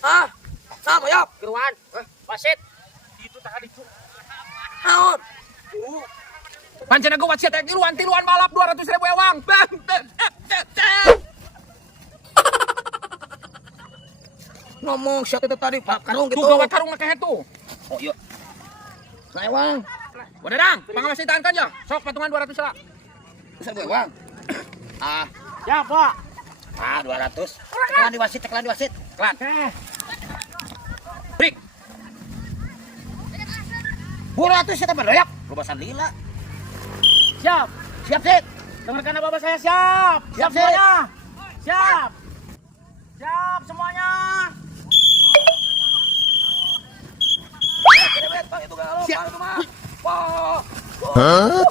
Ah, sama ya. Kiruan. Wasit. Itu tadi cu. Naon? Pancen aku wasit teh tiluan balap 200.000 ewang. Bang. Ngomong siapa itu tadi Pak Karung gitu. Tuh gawat karung nakeh tuh. Oh iya. Nah, Wang. Wadadang, pangawasitan kan ya. Sok patungan 200 lah. Bisa gue, Wang. Ah, Ya, Pak. 200. Tekelan di wasit. Klan. Brik. 200 kita berdoyak. Rubasan lila. Siap. Siap, Sit. Dengarkan apa saya siap. Siap, semuanya. Siap. Siap semuanya. Siap. Itu mah. Wah. Hah?